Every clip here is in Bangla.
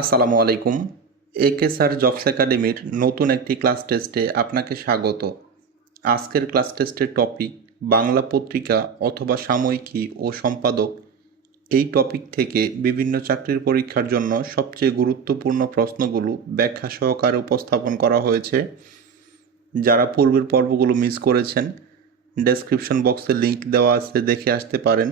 আসসালামু আলাইকুম। একে স্যার জবস একাডেমির নতুন একটি ক্লাস টেস্টে আপনাকে স্বাগত। আজকের ক্লাস টেস্টের টপিক বাংলা পত্রিকা অথবা সাময়িকী ও সম্পাদক। এই টপিক থেকে বিভিন্ন চাকরির পরীক্ষার জন্য সবচেয়ে গুরুত্বপূর্ণ প্রশ্নগুলো ব্যাখ্যা সহকারে উপস্থাপন করা হয়েছে। যারা পূর্বের পর্বগুলো মিস করেছেন, ডেসক্রিপশন বক্সে লিংক দেওয়া আছে, দেখে আসতে পারেন।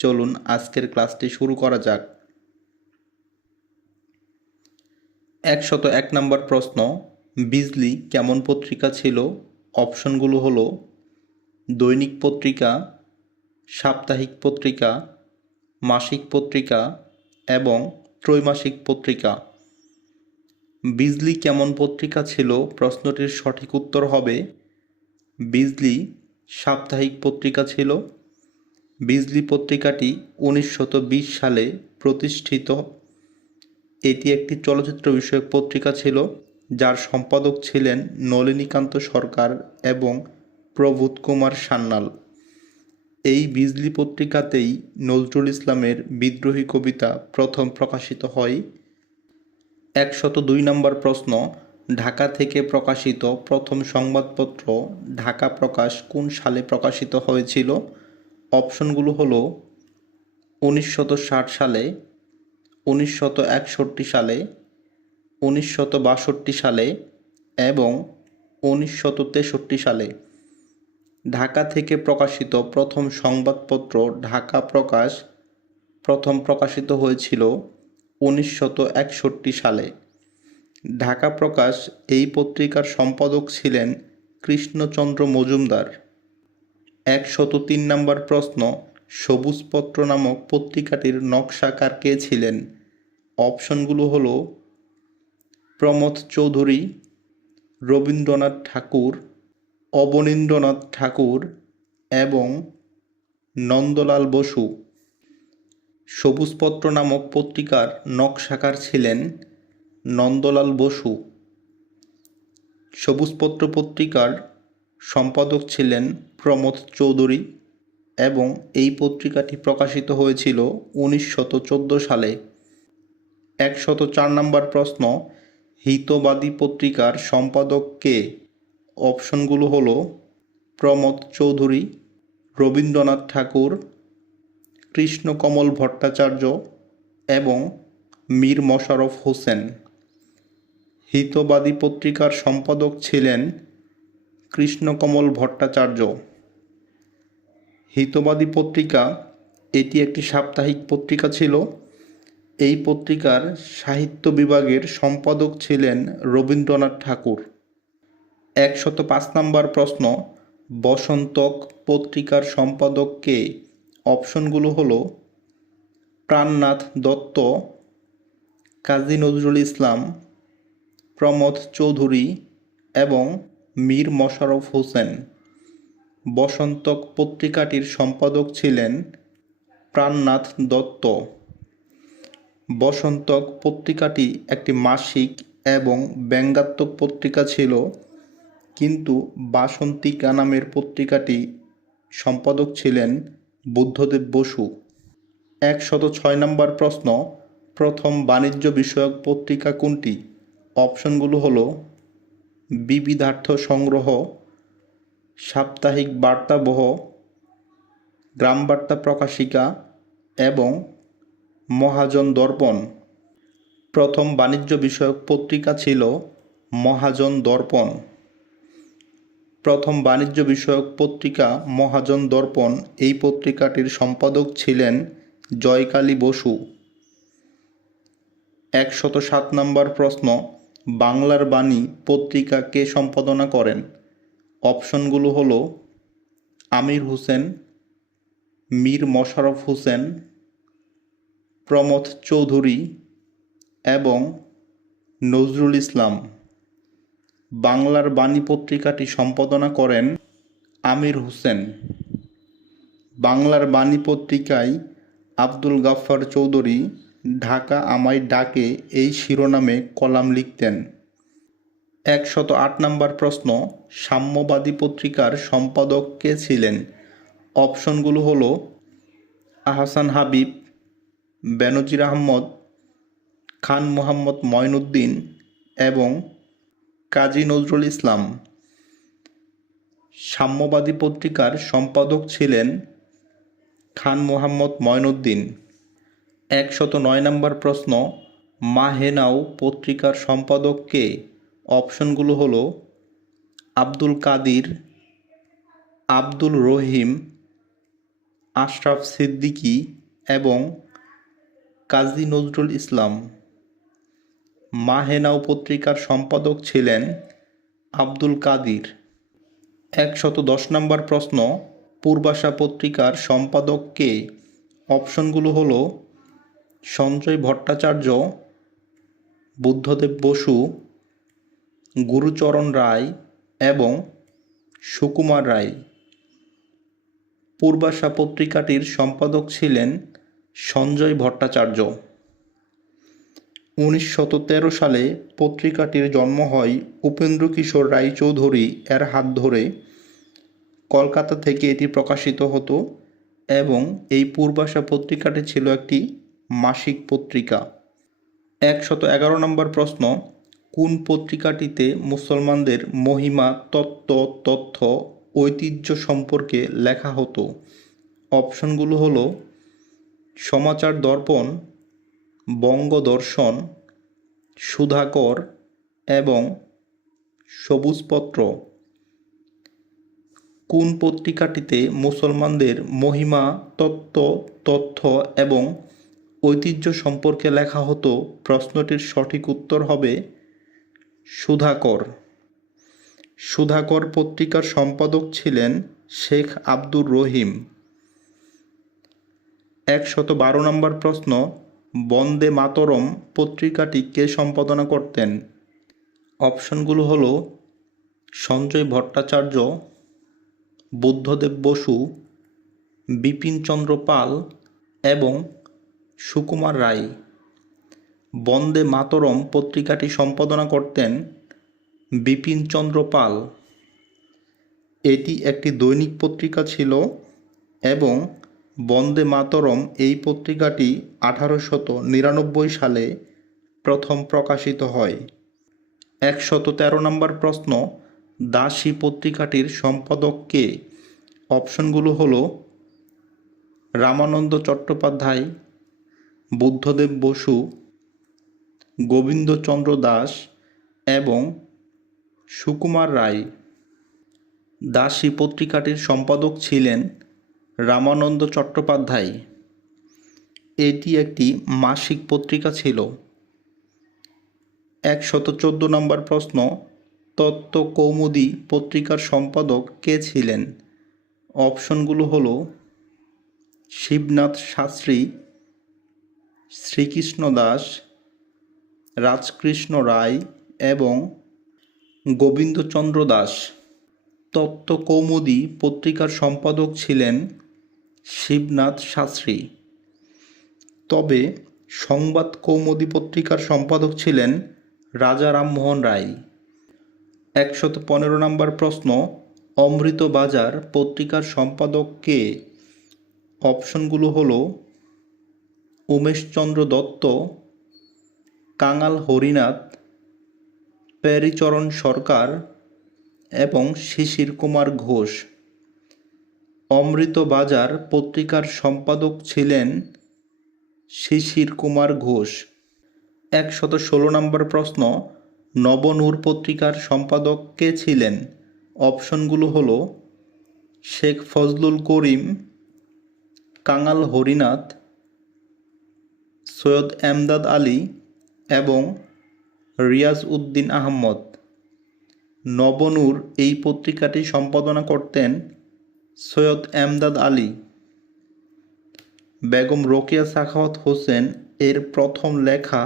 চলুন আজকের ক্লাসটি শুরু করা যাক। 101 নম্বর প্রশ্ন, বিজলি কেমন পত্রিকা ছিল? অপশনগুলো হলো দৈনিক পত্রিকা, সাপ্তাহিক পত্রিকা, মাসিক পত্রিকা এবং ত্রৈমাসিক পত্রিকা। বিজলি কেমন পত্রিকা ছিল? প্রশ্নটির সঠিক উত্তর হবে বিজলি সাপ্তাহিক পত্রিকা ছিল। বিজলি পত্রিকাটি 1920 সালে প্রতিষ্ঠিত। এটি একটি চলচ্চিত্র বিষয়ক পত্রিকা ছিল, যার সম্পাদক ছিলেন নলিনীকান্ত সরকার এবং প্রবোধ কুমার সান্যাল। এই বিজলি পত্রিকাতেই নজরুল ইসলামের বিদ্রোহী কবিতা প্রথম প্রকাশিত হয়। 102 নম্বর প্রশ্ন, ঢাকা থেকে প্রকাশিত প্রথম সংবাদপত্র ঢাকা প্রকাশ কোন সালে প্রকাশিত হয়েছিল? অপশনগুলো হলো 1960 সালে, 1961 সালে, 1962 সালে এবং 1963 সালে। ঢাকা থেকে প্রকাশিত প্রথম সংবাদপত্র ঢাকা প্রকাশ প্রথম প্রকাশিত হয়েছিল 1961 সালে। ঢাকা প্রকাশ এই পত্রিকার সম্পাদক ছিলেন কৃষ্ণচন্দ্র মজুমদার। 103 নম্বর প্রশ্ন, সবুজপত্র নামক পত্রিকাটির নকশাকার কে ছিলেন? অপশনগুলো হলো প্রমথ চৌধুরী, রবীন্দ্রনাথ ঠাকুর, অবনীন্দ্রনাথ ঠাকুর এবং নন্দলাল বসু। সবুজপত্র নামক পত্রিকার নকশাকার ছিলেন নন্দলাল বসু। সবুজপত্র পত্রিকার সম্পাদক ছিলেন প্রমথ চৌধুরী এবং এই পত্রিকাটি প্রকাশিত হয়েছিল 1914 সালে। 104 নম্বর প্রশ্ন, হিতবাদী পত্রিকার সম্পাদক কে? অপশনগুলো হলো প্রমথ চৌধুরী, রবীন্দ্রনাথ ঠাকুর, কৃষ্ণকমল ভট্টাচার্য এবং মীর মশাররফ হোসেন। হিতবাদী পত্রিকার সম্পাদক ছিলেন কৃষ্ণকমল ভট্টাচার্য। হিতবাদী পত্রিকা এটি একটি সাপ্তাহিক পত্রিকা ছিল। এই পত্রিকার সাহিত্য বিভাগের সম্পাদক ছিলেন রবীন্দ্রনাথ ঠাকুর। 105 নম্বর প্রশ্ন, বসন্তক পত্রিকার সম্পাদক কে? অপশনগুলো হলো প্রাণনাথ দত্ত, কাজী নজরুল ইসলাম, প্রমথ চৌধুরী এবং মীর মশাররফ হোসেন। বসন্তক পত্রিকাটির সম্পাদক ছিলেন প্রাণনাথ দত্ত। বসন্তক পত্রিকাটি একটি মাসিক এবং ব্যঙ্গাত্মক পত্রিকা ছিল, কিন্তু বাসন্তিকা নামের পত্রিকাটি সম্পাদক ছিলেন বুদ্ধদেব বসু। 106 নম্বর প্রশ্ন, প্রথম বাণিজ্য বিষয়ক পত্রিকা কোনটি? অপশনগুলো হলো বিবিধার্থ সংগ্রহ, সাপ্তাহিক বার্তাবহ, গ্রামবার্তা প্রকাশিকা এবং মহাজন দর্পণ। প্রথম বাণিজ্য বিষয়ক পত্রিকা ছিল মহাজন দর্পণ। প্রথম বাণিজ্য বিষয়ক পত্রিকা মহাজন দর্পণ এই পত্রিকাটির সম্পাদক ছিলেন জয়কালী বসু। 107 নম্বর প্রশ্ন, বাংলার বাণী পত্রিকা কে সম্পাদনা করেন? অপশনগুলো হলো আমির হোসেন, মীর মশাররফ হোসেন, প্রমথ চৌধুরী এবং নজরুল ইসলাম। বাংলার বাণী পত্রিকাটি সম্পাদনা করেন আমির হোসেন। বাংলার বাণী পত্রিকায় আব্দুল গাফফার চৌধুরী ঢাকা আমায় ডাকে এই শিরোনামে কলাম লিখতেন। 108 নম্বর প্রশ্ন, সাম্যবাদী পত্রিকার সম্পাদক কে ছিলেন? অপশনগুলো হলো আহসান হাবিব, বেনজির আহমদ, খান মোহাম্মদ মঈনুদ্দিন এবং কাজী নজরুল ইসলাম। সাম্যবাদী পত্রিকার সম্পাদক ছিলেন খান মোহাম্মদ মঈনুদ্দিন। 109 নম্বর প্রশ্ন, মাহেনাও পত্রিকার সম্পাদক কে? অপশনগুলো হলো আব্দুল কাদির, আব্দুল রহিম, আশরাফ সিদ্দিকী এবং কাজী নজরুল ইসলাম। মাহেনাও পত্রিকার সম্পাদক ছিলেন আব্দুল কাদির। 110 নম্বর প্রশ্ন, পূর্বাশা পত্রিকার সম্পাদক কে? অপশনগুলো হলো সঞ্জয় ভট্টাচার্য, বুদ্ধদেব বসু, গুরুচরণ রায় এবং সুকুমার রায়। পূর্বাশা পত্রিকাটির সম্পাদক ছিলেন সঞ্জয় ভট্টাচার্য। 1913 সালে পত্রিকাটির জন্ম হয় উপেন্দ্র কিশোর রায়চৌধুরী এর হাত ধরে। কলকাতা থেকে এটি প্রকাশিত হতো এবং এই পূর্বাশা পত্রিকাটি ছিল একটি মাসিক পত্রিকা। 111 নম্বর প্রশ্ন, কোন পত্রিকাটিতে মুসলমানদের মহিমা, তত্ত্ব, তথ্য, ঐতিহ্য সম্পর্কে লেখা হতো? অপশনগুলো হলো সমাচার দর্পণ, বঙ্গদর্শন, সুধাকর এবং সবুজপত্র। কোন পত্রিকাটিতে মুসলমানদের মহিমা, তত্ত্ব, তথ্য এবং ঐতিহ্য সম্পর্কে লেখা হতো? প্রশ্নটির সঠিক উত্তর হবে সুধাকর। সুধাকর পত্রিকার সম্পাদক ছিলেন শেখ আব্দুর রহিম। 112 নম্বর প্রশ্ন, বন্দে মাতরম পত্রিকাটি কে সম্পাদনা করতেন? অপশনগুলো হলো সঞ্জয় ভট্টাচার্য, বুদ্ধদেব বসু, বিপিনচন্দ্র পাল এবং সুকুমার রায়। বন্দে মাতরম পত্রিকাটি সম্পাদনা করতেন বিপিনচন্দ্র পাল। এটি একটি দৈনিক পত্রিকা ছিল এবং বন্দে মাতরম এই পত্রিকাটি 1899 সালে প্রথম প্রকাশিত হয়। 113 নম্বর প্রশ্ন, দাসী পত্রিকাটির সম্পাদক কে? অপশনগুলো হলো রামানন্দ চট্টোপাধ্যায়, বুদ্ধদেব বসু, গোবিন্দচন্দ্র দাস এবং সুকুমার রায়। দাসী পত্রিকাটির সম্পাদক ছিলেন রামানন্দ চট্টোপাধ্যায়। এটি একটি মাসিক পত্রিকা ছিল। 114 নম্বর প্রশ্ন, তত্ত্ব কৌমুদী পত্রিকার সম্পাদক কে ছিলেন? অপশনগুলো হলো শিবনাথ শাস্ত্রী, শ্রীকৃষ্ণ দাস, রাজকৃষ্ণ রায় এবং গোবিন্দচন্দ্র দাস। তত্ত্ব কৌমুদী পত্রিকার সম্পাদক ছিলেন শিবনাথ শাস্ত্রী। তবে সংবাদ কৌমুদী পত্রিকার সম্পাদক ছিলেন রাজা রামমোহন রায়। 115 নম্বর প্রশ্ন, অমৃতবাজার পত্রিকার সম্পাদক কে? অপশনগুলো হলো উমেশচন্দ্র দত্ত, কাঙাল হরিনাথ, প্যারীচরণ সরকার এবং শিশির কুমার ঘোষ। অমৃতবাজার পত্রিকার সম্পাদক ছিলেন শিশির কুমার ঘোষ। 116 নম্বর প্রশ্ন, নবনূর পত্রিকার সম্পাদক কে ছিলেন? অপশনগুলো হলো শেখ ফজলুল করিম, কাঙাল হরিনাথ, সৈয়দ এমদাদ আলী এবং রিয়াজ উদ্দিন আহমদ। নবনূর এই পত্রিকাটি সম্পাদনা করতেন সৈয়দ এমদাদ আলী। বেগম রোকেয়া সাখাওয়াত হোসেন এর প্রথম লেখা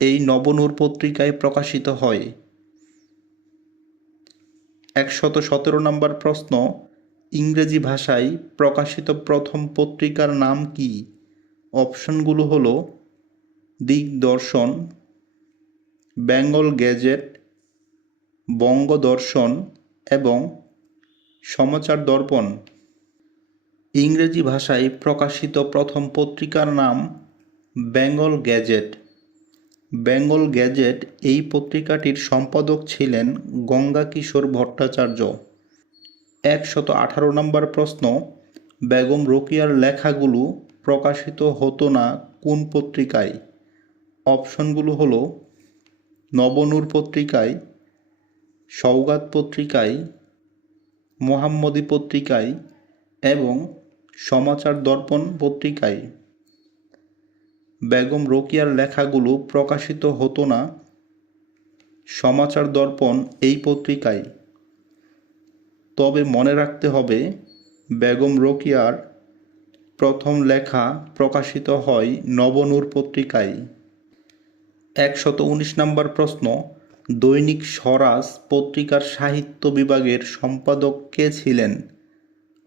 এই নবনূর পত্রিকায় প্রকাশিত হয়। 117 নম্বর প্রশ্ন, ইংরেজি ভাষায় প্রকাশিত প্রথম পত্রিকার নাম কি? অপশনগুলো হলো দিগদর্শন, বেঙ্গল গেজেট, বঙ্গদর্শন এবং সমাচার দর্পণ। ইংরেজি ভাষায় প্রকাশিত প্রথম পত্রিকার নাম বেঙ্গল গেজেট। বেঙ্গল গ্যাজেট এই পত্রিকাটির সম্পাদক ছিলেন গঙ্গা কিশোর ভট্টাচার্য। 118 নম্বর প্রশ্ন, বেগম রোকেয়ার লেখাগুলো প্রকাশিত হতো না কোন পত্রিকায়? অপশনগুলো হলো নবনূর পত্রিকায়, সওগাত পত্রিকায়, মোহাম্মদী পত্রিকায় এবং সমাচার দর্পণ পত্রিকায়। বেগম রোকেয়ার লেখাগুলো প্রকাশিত হতো না সমাচার দর্পণ এই পত্রিকায়। তবে মনে রাখতে হবে, বেগম রোকেয়ার প্রথম লেখা প্রকাশিত হয় নবনূর পত্রিকায়। 119 নম্বর প্রশ্ন, দৈনিক স্বরাজ পত্রিকার সাহিত্য বিভাগের সম্পাদক কে ছিলেন?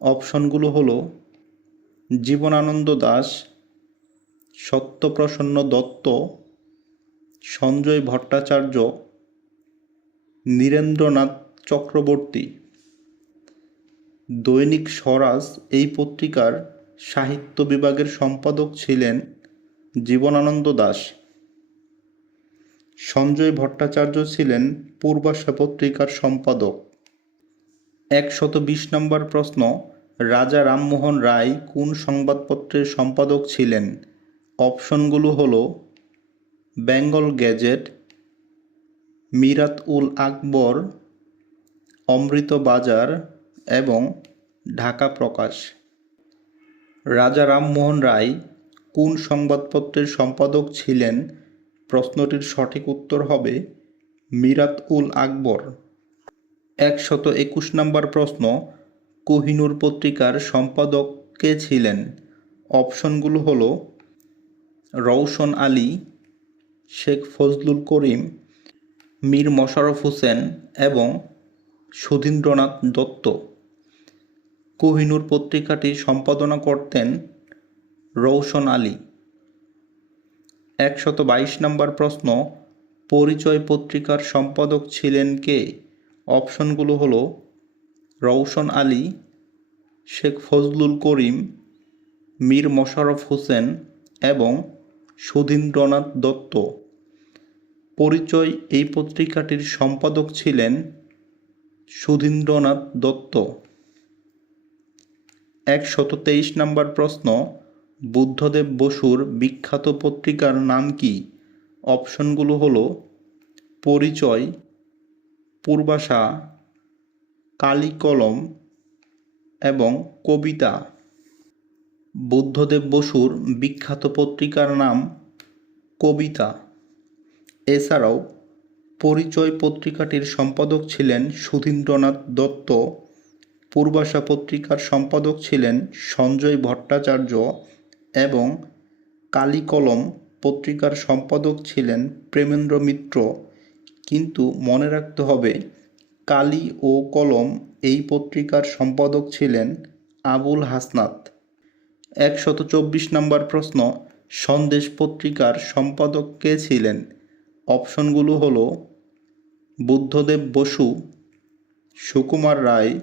অপশনগুলো হলো জীবনানন্দ দাশ, সত্যপ্রসন্ন দত্ত, সঞ্জয় ভট্টাচার্য, নীরেন্দ্রনাথ চক্রবর্তী। দৈনিক স্বরাজ এই পত্রিকার সাহিত্য বিভাগের সম্পাদক ছিলেন জীবনানন্দ দাশ। সঞ্জয় ভট্টাচার্য ছিলেন পূর্বাশা পত্রিকার সম্পাদক। 120 নম্বর প্রশ্ন, রাজা রামমোহন রায় কোন সংবাদপত্রের সম্পাদক ছিলেন? অপশনগুলো হলো বেঙ্গল গ্যাজেট, মিরাত-উল আকবর, অমৃত বাজার এবং ঢাকা প্রকাশ। রাজা রামমোহন রায় কোন সংবাদপত্রের সম্পাদক ছিলেন? প্রশ্নটির সঠিক উত্তর হবে মিরাত-উল আকবর। 121 নম্বর প্রশ্ন, কোহিনূর পত্রিকার সম্পাদক কে ছিলেন? অপশনগুলো হলো রওশন আলী, শেখ ফজলুল করিম, মীর মশাররফ হোসেন এবং সুধীন্দ্রনাথ দত্ত। কোহিনূর পত্রিকাটি সম্পাদনা করতেন রওশন আলী। 122 নম্বর প্রশ্ন, পরিচয় পত্রিকার সম্পাদক ছিলেন কে? অপশনগুলো হলো রওশন আলী, শেখ ফজলুল করিম, মীর মশাররফ হোসেন এবং সুধীন্দ্রনাথ দত্ত। পরিচয় এই পত্রিকাটির সম্পাদক ছিলেন সুধীন্দ্রনাথ দত্ত। 123 নম্বর প্রশ্ন, বুদ্ধদেব বসুর বিখ্যাত পত্রিকার নাম কি? অপশনগুলো হলো পরিচয়, পূর্বাশা, কালি-কলম এবং কবিতা। বুদ্ধদেব বসুর বিখ্যাত পত্রিকার নাম কবিতা। এছাড়াও পরিচয় পত্রিকাটির সম্পাদক ছিলেন সুধীন্দ্রনাথ দত্ত, পূর্বাশা পত্রিকার সম্পাদক ছিলেন সঞ্জয় ভট্টাচার্য এবং কালি-কলম পত্রিকার সম্পাদক ছিলেন প্রেমেন্দ্র মিত্র। কিন্তু মনে রাখতে হবে, কালি ও কলম এই পত্রিকার সম্পাদক ছিলেন আবুল হাসনাত। 124 নম্বর প্রশ্ন, সন্দেশ পত্রিকার সম্পাদক কে ছিলেন? অপশনগুলো হলো বুদ্ধদেব বসু, সুকুমার রায়,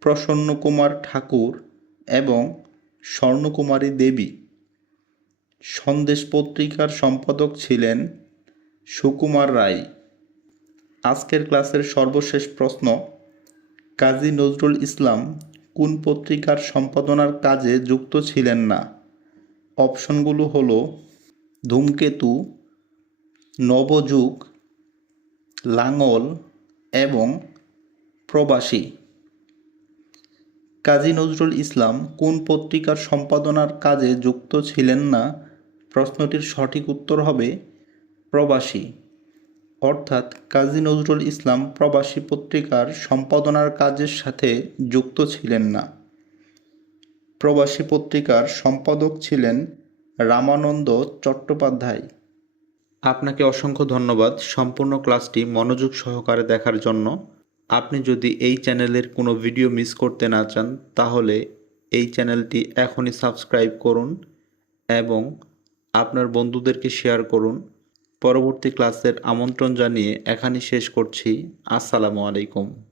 প্রসন্নকুমার ঠাকুর এবং স্বর্ণকুমারী দেবী। সন্দেশ পত্রিকার সম্পাদক ছিলেন সুকুমার রায়। আজকের ক্লাসের সর্বশেষ প্রশ্ন, কাজী নজরুল ইসলাম কোন পত্রিকার সম্পাদনার কাজে যুক্ত ছিলেন না? অপশনগুলো হলো ধূমকেতু, নবযুগ, লাঙল এবং প্রবাসী। কাজী নজরুল ইসলাম কোন পত্রিকার সম্পাদনার কাজে যুক্ত ছিলেন না? প্রশ্নটির সঠিক উত্তর হবে প্রবাসী। অর্থাৎ কাজী নজরুল ইসলাম প্রবাসী পত্রিকার সম্পাদনার কাজের সাথে যুক্ত ছিলেন না। প্রবাসী পত্রিকার সম্পাদক ছিলেন রামানন্দ চট্টোপাধ্যায়। আপনাকে অসংখ্য ধন্যবাদ সম্পূর্ণ ক্লাসটি মনোযোগ সহকারে দেখার জন্য। আপনি যদি এই চ্যানেলের কোনো ভিডিও মিস করতে না চান, তাহলে এই চ্যানেলটি এখনই সাবস্ক্রাইব করুন এবং আপনার বন্ধুদেরকে শেয়ার করুন। পরবর্তী ক্লাসের আমন্ত্রণ জানিয়ে এখানেই শেষ করছি। আসসালামু আলাইকুম।